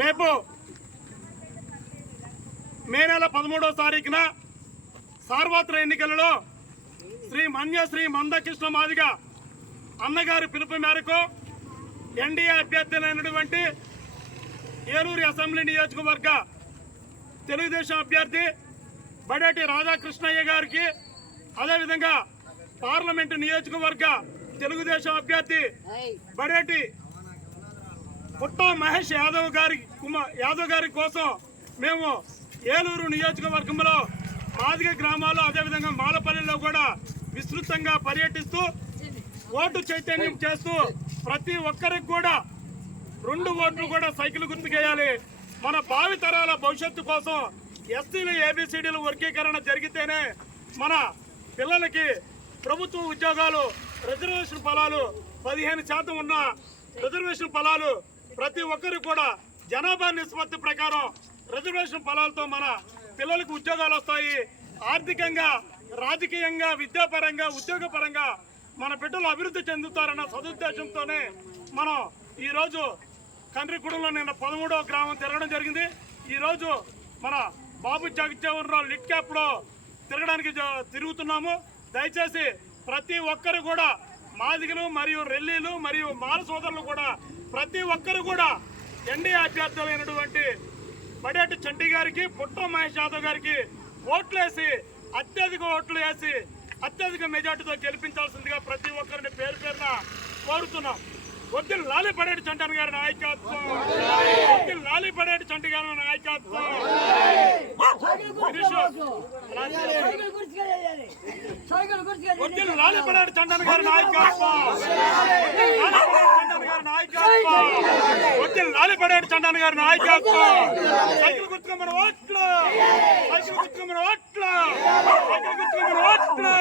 రేపు మే నెల 13వ తారీఖున సార్వత్రిక ఎన్నికలలో శ్రీ మందకృష్ణ మాదిగ అన్నగారి పిలుపు మేరకు ఎన్డీఏ అభ్యర్థులైనటువంటి ఏలూరు అసెంబ్లీ నియోజకవర్గ తెలుగుదేశం అభ్యర్థి బడేటి రాధాకృష్ణయ్య గారికి, అదేవిధంగా పార్లమెంటు నియోజకవర్గ తెలుగుదేశం అభ్యర్థి బడేటి పుట్ట మహేష్ యాదవ్ గారి కోసం మేము ఏలూరు నియోజకవర్గంలో మాదిగ గ్రామాల్లో అదేవిధంగా మాలపల్లిలో కూడా విస్తృతంగా పర్యటిస్తూ ఓటు చైతన్యం చేస్తూ ప్రతి ఒక్కరికి కూడా 2 ఓట్లు కూడా సైకిల్ గుర్తుకేయాలి. మన భావితరాల భవిష్యత్తు కోసం ఎస్సీలు ఏబిసిడీలు వర్గీకరణ జరిగితేనే మన పిల్లలకి ప్రభుత్వ ఉద్యోగాలు, రిజర్వేషన్ ఫలాలు 15% ఉన్న రిజర్వేషన్ ఫలాలు ప్రతి ఒక్కరు కూడా జనాభా నిష్పత్తి ప్రకారం రిజర్వేషన్ ఫలాలతో మన పిల్లలకు ఉద్యోగాలు వస్తాయి. ఆర్థికంగా, రాజకీయంగా, విద్యాపరంగా, ఉద్యోగపరంగా మన బిడ్డలు అభివృద్ధి చెందుతారన్న సదుద్దేశంతోనే మనం ఈరోజు కండ్రిగూడెంలో నిన్న 13వ గ్రామం తిరగడం జరిగింది. ఈరోజు మన బాబు జగజ్జీవనరావు లిట్ క్యాప్లో తిరుగుతున్నాము. దయచేసి ప్రతి ఒక్కరు కూడా మాదిగలు మరియు రెల్లీలు మరియు మాల సోదరులు కూడా ప్రతి ఒక్కరు కూడా ఎన్డీఏ అభ్యర్థులైనటువంటి బడేటి చంటి గారికి, పుట్ట మహేష్ యాదవ్ గారికి అత్యధిక ఓట్లు వేసి అత్యధిక మెజార్టీతో గెలిపించాల్సిందిగా ప్రతి ఒక్కరిని పేరు పేరున కోరుతున్నాం. వద్దు లాలి బడేటి చంటి గారి నాయకత్వం, వద్దు లాలి బడేటి చంటి గారి నాయకత్వం. వద్దు లాలి బడేటి చంటి గారి నాయకత్వం, వద్దు లాలి బడేటి చంటి గారి నాయకత్వం. సైకిల్ గుర్తుగా మన ఓట్లు, సైకిల్ గుర్తుగా మన ఓట్లు, సైకిల్ గుర్తుగా మన ఓట్లు.